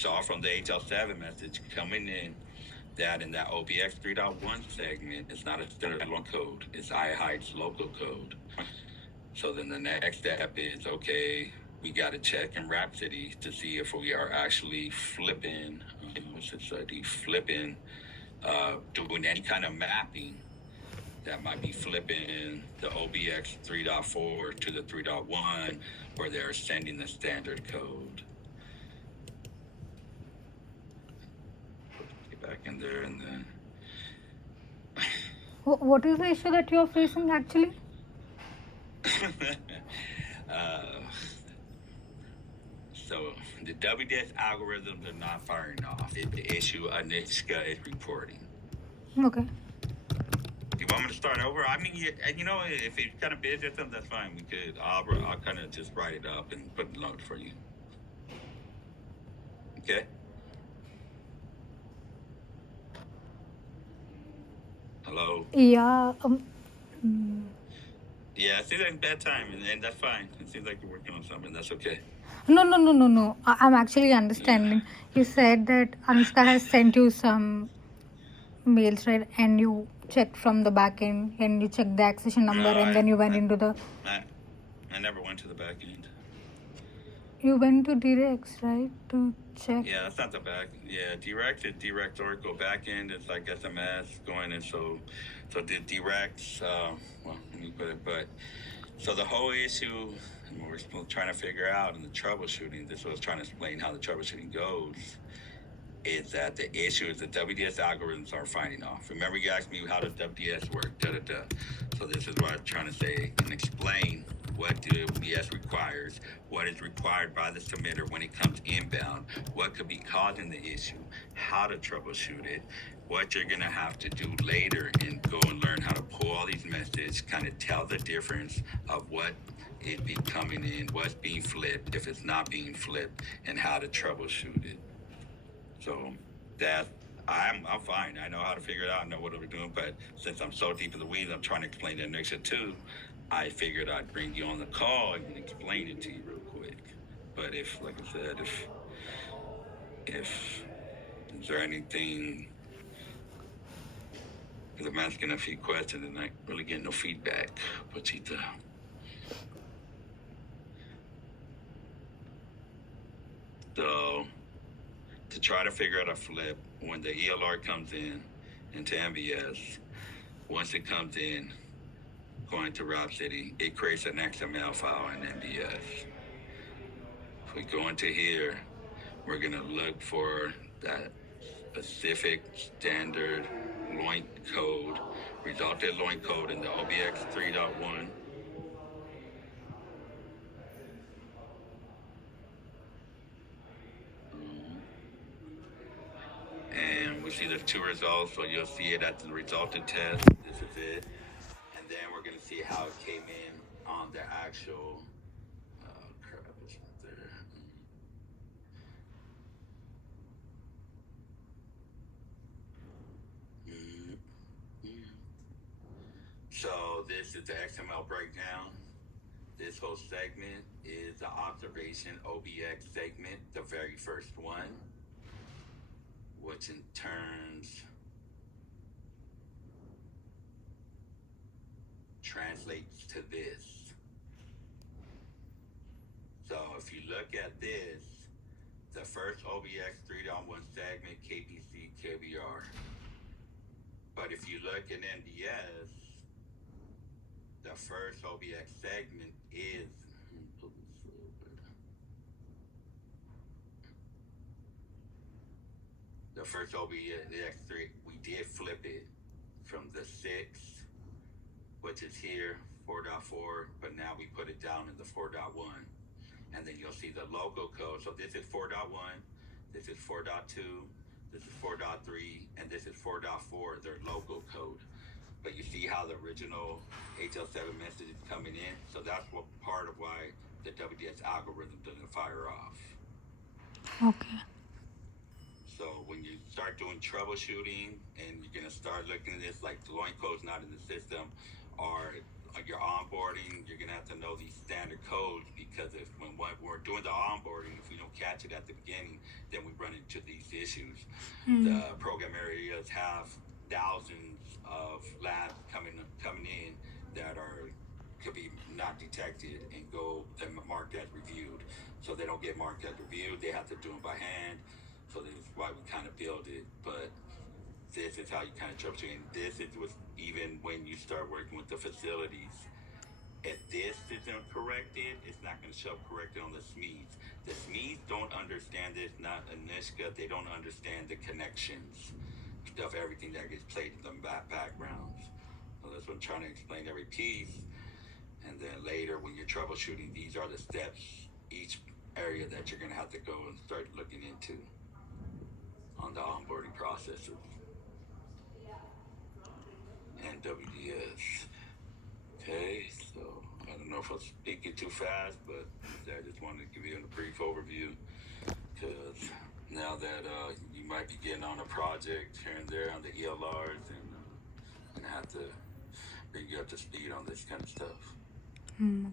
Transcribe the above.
saw from the HL7 message coming in that in that OBX 3.1 segment, it's not a standalone code, it's iHeight's local code. So then the next step is, okay, we got to check in Rhapsody to see if we are actually flipping, doing any kind of mapping that might be flipping the OBX 3.4 to the 3.1, where they're sending the standard code. Get back in there and then. What is the issue that you're facing actually? So the WDS algorithms are not firing off. The issue Anishka is reporting. Okay. You want me to start over? I mean, if it's kind of busy or something, that's fine. We could. I'll kind of just write it up and put it load for you. Okay. Hello. Yeah. Yeah, it seems like bedtime, and that's fine. It seems like you're working on something. That's okay. No. I'm actually understanding. You said that Anushka has sent you some mails, right? And you checked from the back end and you checked the accession number and then you went into the. I never went to the back end. You went to Directs, right? To check. Yeah, that's not the back. Yeah, Direct is Direct Oracle. Back end is like SMS going in. So the Directs. Well, let me put it. But so the whole issue, and we're still trying to figure out in the troubleshooting. This was trying to explain how the troubleshooting goes. Is that the issue is the WDS algorithms are finding off. Remember, you asked me how does WDS work? So this is what I'm trying to say and explain what WDS requires, what is required by the submitter when it comes inbound, what could be causing the issue, how to troubleshoot it, what you're going to have to do later, and go and learn how to pull all these messages, kind of tell the difference of what is be coming in, what's being flipped, if it's not being flipped, and how to troubleshoot it. So that I'm fine. I know how to figure it out. I know what we're doing. But since I'm so deep in the weeds, I'm trying to explain the Nixon too. I figured I'd bring you on the call and explain it to you real quick. But if, like I said, if is there anything? Because I'm asking a few questions and not really getting no feedback. Pochita. So to try to figure out a flip when the ELR comes in into MBS, once it comes in, going to Rhapsody, it creates an XML file in MBS. If we go into here, we're going to look for that specific standard LOINC code, resulted LOINC code in the OBX 3.1. And we see there's two results, so you'll see it at the resulted test. This is it. And then we're going to see how it came in on the actual. Crap, it's not there. So this is the XML breakdown. This whole segment is the observation OBX segment, the very first one, which in turns translates to this. So if you look at this, the first OBX 3.1 segment, KPC, KBR. But if you look in NBS, the first OBX segment is the first OBX 3. We did flip it from the 6, which is here, 4.4, but now we put it down in the 4.1. And then you'll see the local code. So this is 4.1, this is 4.2, this is 4.3, and this is 4.4, their local code. But you see how the original HL7 message is coming in? So that's what part of why the WDS algorithm doesn't fire off. Okay. So when you start doing troubleshooting and you're going to start looking at this, like the LOINC code's not in the system, or like your onboarding, you're going to have to know these standard codes, because if when we're doing the onboarding, if we don't catch it at the beginning, then we run into these issues. Mm. The program areas have thousands of labs coming in that could be not detected and go and marked as reviewed. So they don't get marked as reviewed. They have to do them by hand. So this is why we kind of build it. But this is how you kind of troubleshoot. And this is with even when you start working with the facilities. If this isn't corrected, it's not going to show up corrected on the SMEs. The SMEs don't understand this, not Anishka. They don't understand the connections of everything that gets played in the backgrounds. So that's what I'm trying to explain every piece. And then later, when you're troubleshooting, these are the steps, each area that you're going to have to go and start looking into on the onboarding processes and WDS. Okay, so I don't know if I'm speaking too fast, but I just wanted to give you a brief overview because now that you might be getting on a project here and there on the ELRs and have to bring you up to speed on this kind of stuff. Mm.